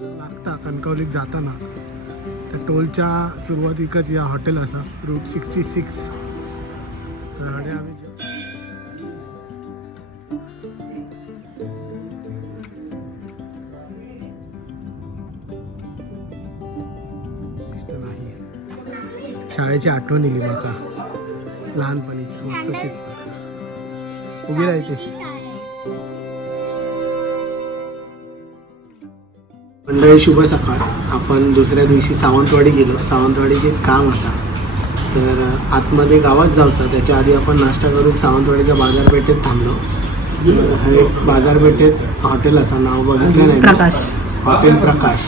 लागता कणकवलीत जाताना तर टोलच्या सुरुवातीकच या हॉटेल असा रूट 66 तर हाडे आम्ही नाही शाळेची आठवण येईल माका लहानपणीची मस्त उभी राहते मंडळी. शुभ सकाळ. आपण दुसऱ्या दिवशी सावंतवाडी गेलो. सावंतवाडीत एक काम असा तर आतमध्ये गावात जायचं त्याच्या आधी आपण नाश्ता करून सावंतवाडीच्या बाजारपेठेत थांबलो. हे बाजारपेठेत हॉटेल असा नाव बघितलं नाही प्रकाश हॉटेल प्रकाश.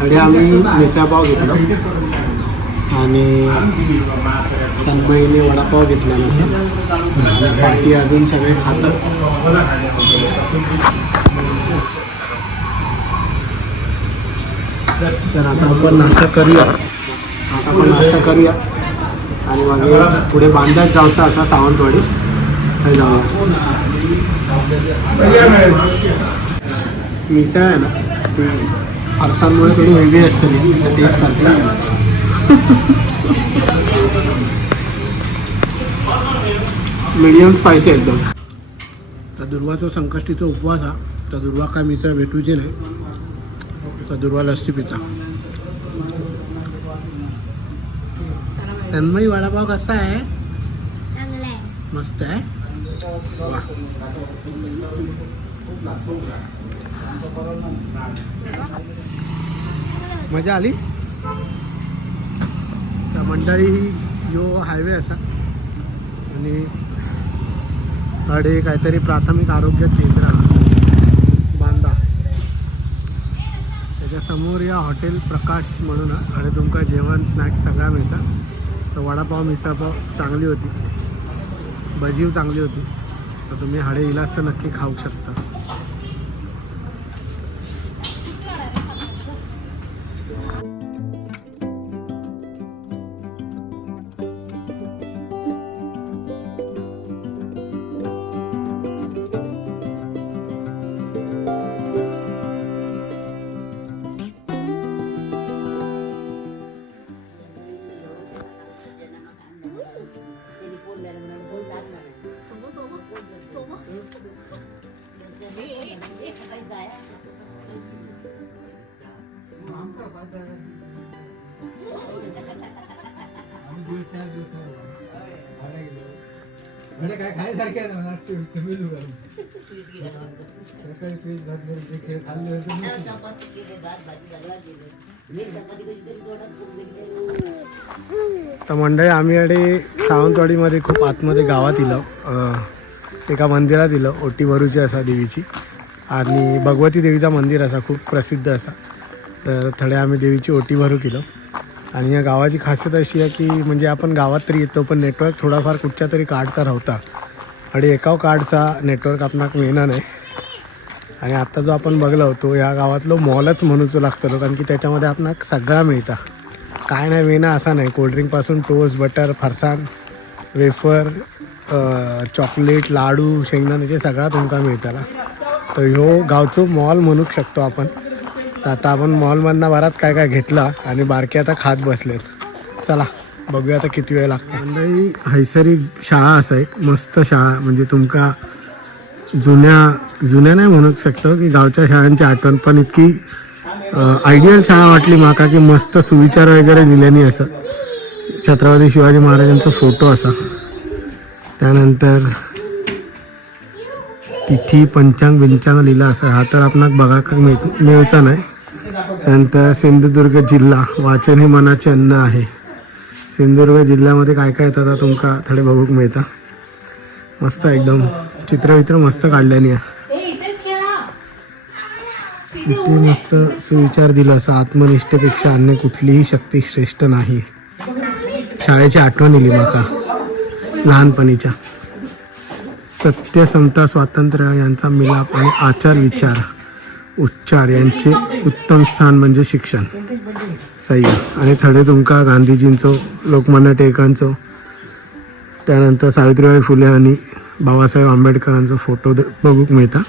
थोडे आम्ही मिसळपाव घेतलो आणि तन्मयीने वडापाव घेतला नसा बाकी अजून सगळे खातं. तर आता आपण नाश्ता करूया आणि मग पुढे बांधात जायचं असा सावंतवाडी तर जाऊया. मिसळ आहे ना ती फरसांमुळे थोडी वेगळी असते टेस्ट करते. मीडियम स्पायसी एकदम. तर दुर्वाचा संकष्टीचा उपवास हा तर दुर्वा काय मिसळ भेटूची नाही तर दुर्वा लस्सी पिता. तन्मयी वडापाव कसा आहे? मस्त आहे. वा मजा आली. तर मंडळी जो हायवे असा आणि कडे काहीतरी प्राथमिक आरोग्य केंद्र बांधा त्याच्या समोर या हॉटेल प्रकाश म्हणून आणि तुमका जेवण स्नॅक्स सगळा मिळतात. तर वडापाव मिसळपाव चांगली होती भजीव चांगली होती तर तुम्ही हाडे इलाज तर नक्की खाऊ शकता. काय खायसारखे तर मंडळी आम्ही अडे सावंतवाडीमध्ये खूप आतमध्ये गावात इलो एका मंदिरात इलो. ओटी भरूची असा देवीची आणि भगवती देवीचा मंदिर असा खूप प्रसिद्ध असा तर थोडे आम्ही देवीची ओटी भरू केलो. आणि या गावाची खासियत अशी आहे की म्हणजे आपण गावात तरी येतो पण नेटवर्क थोडाफार कुठच्या तरी कार्डचा राहता आणि एकाव कार्डचा नेटवर्क आपणाक मिळणार नाही. आणि आत्ता जो आपण बघलो होतो या गावातलो मॉलच म्हणूचो लागतो कारण की त्याच्यामध्ये आपणाक सगळा मिळता. काय नाही मिळणार असा नाही. कोल्ड्रिंकपासून टोस्ट बटर फरसाण वेफर चॉकलेट लाडू शेंगदाण्याचे सगळा तुमका मिळताला. तर ह्यो गावचो मॉल म्हणू शकतो आपण. तर आता आपण मॉलमधनं बराच काय काय घेतला आणि बारके आता खात बसलेत. चला बघूया आता किती वेळ लागतो. मंडळी हैसरी शाळा असा एक मस्त शाळा म्हणजे तुमका जुन्या नाही म्हणू शकतो की गावच्या शाळांची आठवण पण इतकी आयडियल शाळा वाटली माका की मस्त सुविचार वगैरे लिहिल्यानी असं छत्रपती शिवाजी महाराजांचा फोटो असा. त्यानंतर तिथी पंचांग बिंचांग लिहिला असा हा तर आपणाक बघा मिळूचा नाही. त्यानंतर सिंधुदुर्ग जिल्हा वाचन हे मनाचे अन्न आहे. सिंधुदुर्ग जिल्ह्यामध्ये काय काय येतात तुमका थोडे बघूक मिळता. मस्त एकदम चित्र मस्त काढल्यानी इथे मस्त सुविचार दिला असं आत्मनिष्ठेपेक्षा अन्य कुठलीही शक्ती श्रेष्ठ नाही. शाळेची आठवण येईल माका लहानपणीच्या. सत्य समता स्वातंत्र्य यांचा मिलाप आणि आचार विचार उच्चार यांचे उत्तम स्थान म्हणजे शिक्षण. सही. आणि थोडे तुमका गांधीजींचो लोकमान्य टिळकांचो त्यानंतर सावित्रीबाई फुले आणि बाबासाहेब आंबेडकरांचो फोटो बघूक मिळता.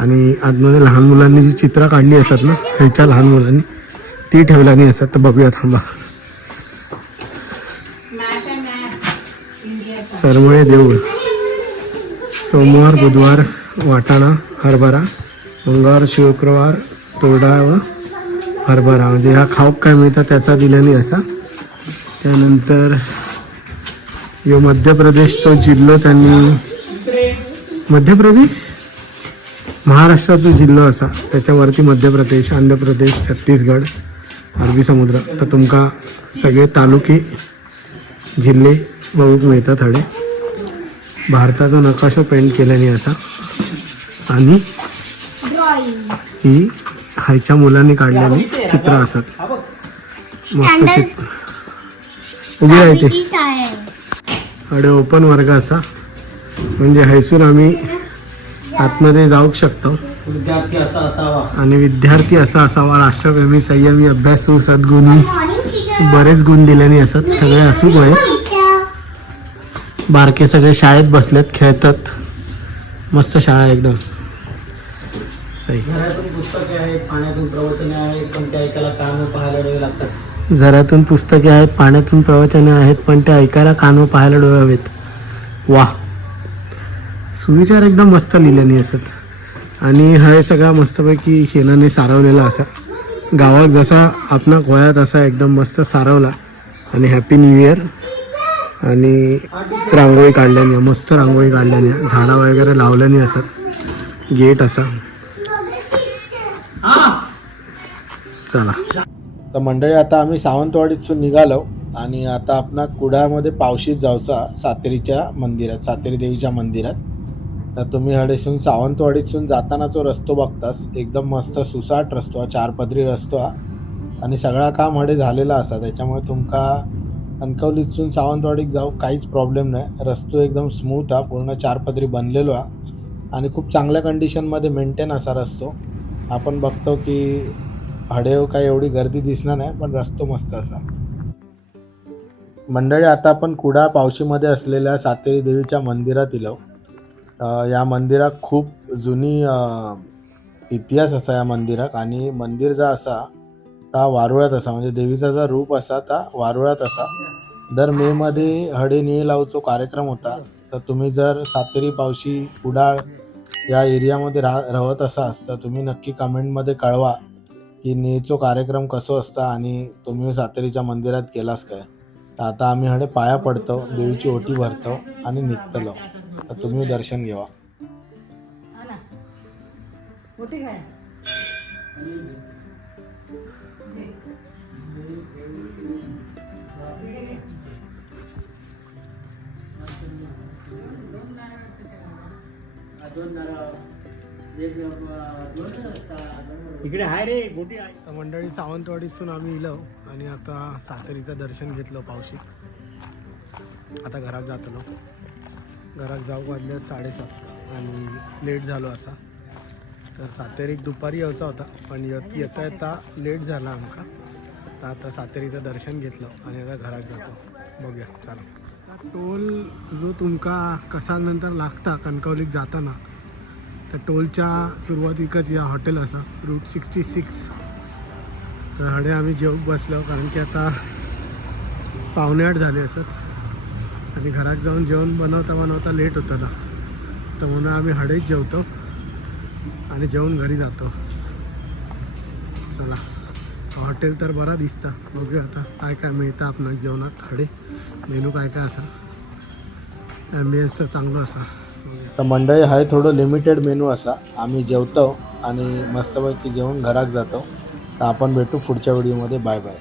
आणि आतमध्ये लहान मुलांनी जी चित्र काढली असतात ना ह्याच्या लहान मुलांनी ती ठेवल्यानी असतात. तर बघूया थांबा. सरमळे देऊळ सोमवार बुधवार वाटाणा हरभरा, मंगळवार शुक्रवार तोरडा व हरभरा म्हणजे ह्या खाऊक काय मिळतं त्याचा दिल्याने असा. त्यानंतर यो मध्य प्रदेशचा जिल्हो त्यांनी मध्य प्रदेश महाराष्ट्राचा जिल्हो असा त्याच्यावरती मध्य प्रदेश आंध्र प्रदेश छत्तीसगड अरबी समुद्र. तर तुमका सगळे तालुके जिल्हे बघूक मिळतात. थोडे भारताचा नकाशा पेंट केल्याने असा. आणि ही हायच्या मुलांनी काढलेली चित्र असतात. मस्त चित्र उभी राहते. अडे ओपन वर्ग असा म्हणजे हैसून आम्ही आतमध्ये जाऊ शकतो. विद्यार्थी असा असावा आणि विद्यार्थी असा असावा. राष्ट्रप्रेमी संयमी अभ्यासू सद्गुणी बरेच गुण दिल्याने असत. सगळे असूक आहे. बारके सगळे शाळेत बसलेत खेळतात. मस्त शाळा एकदम सही. घरातून पुस्तके आहेत, पाण्यातून प्रवचने आहेत, पण ते ऐकायला कान व पाहायला डोळे लागतात. घरातून पुस्तके आहेत, पाण्यातून प्रवचने आहेत, पण ते ऐकायला कान व पाहायला डोळे हवेत. वा, सुविचार एकदम मस्त लिहिल्याने असत. आणि हा सगळा मस्तपैकी शेणाने सारवलेला असा. गावात जसा आपणा गोयात असा एकदम मस्त सारवला. आणि हॅपी न्यू इयर. आणि रांगोळी काढल्याने मस्त रांगोळी काढल्याने झाडा वगैरे लावल्याने असत. गेट असा. चला तर मंडळी आता आम्ही सावंतवाडीतून निघालो आणि आता आपणा कुडामध्ये पावशीत जाऊचा सातेरीच्या मंदिरात सातेरी देवीच्या मंदिरात. तर तुम्ही हडेसून सावंतवाडीतून जातानाचो रस्तो बघतास एकदम मस्त सुसाट रस्तो 4 पदरी रस्तो आणि सगळा काम हडे झालेला असा. त्याच्यामुळे तुमका कणकवलीतून सावंतवाडीत जाऊ काहीच प्रॉब्लेम नाही. रस्तो एकदम स्मूथ हा, पूर्ण 4 पदरी बनलेलो हा आणि खूप चांगल्या कंडिशनमध्ये मेंटेन असा रस्तो. आपण बघतो की हडेव काही एवढी गर्दी दिसणार नाही, पण रस्तो मस्त असा. मंडळी आता आपण कुडा पावशीमध्ये असलेल्या सातेरी देवीच्या मंदिरात इलो. या मंदिरात खूप जुनी इतिहास असा या मंदिराक. आणि मंदिर जा असा ता वारुळात असा म्हणजे देवीचा जो रूप असा ता वारुळात असा. दर मेमध्ये हडे निळे लावचो कार्यक्रम होता. तर तुम्ही जर सातेरी पावशी कुडाळ या एरियामध्ये राहत असाल तर तुम्ही नक्की कमेंटमध्ये कळवा की निळेचो कार्यक्रम कसो असता आणि तुम्ही सातेरीच्या मंदिरात गेलास काय. तर आता आम्ही हडे पाया पडतो, देवीची ओटी भरतो आणि निघतलो. तर तुम्ही दर्शन घेवा. इकडे आहे रे गोटी आहे. तर मंडळी सावंतवाडीतून आम्ही इलो आणि आता सातेरीचं दर्शन घेतलं पावशी. आता घरात जातलो. घरात जाऊ वाजले 7:30 आणि लेट झालो असा. तर सातेरीक दुपारी यायचा होता पण येता येता लेट झाला आमका. तर आता सातेरीचं दर्शन घेतलं आणि आता घरात जातो. बघूया चला. टोल जो तुमका कसा नंतर लागता कणकवलीत जाताना तर टोलच्या सुरुवातीकच या हॉटेल असा रूट 66. तर हडे आम्ही जेवूक बसलो कारण की आता 7:45 झाले असत आणि घरात जाऊन जेवण बनवता लेट होतं ना. तर म्हणून आम्ही हडेच जेवतो आणि जेवून घरी जातो. चला हॉटेल तर बरा दिसता. बघूया आता काय काय मिळतं आपणाक जेवणात. हडे मेनू काय काय असा. ॲम्बियन्स तर चांगलं असा. तर मंडळी आहे थोडं लिमिटेड मेनू असा. आम्ही जेवतो आणि मस्तपैकी जेवून घरात जातो. तर आपण भेटू पुढच्या व्हिडिओमध्ये. Bye bye.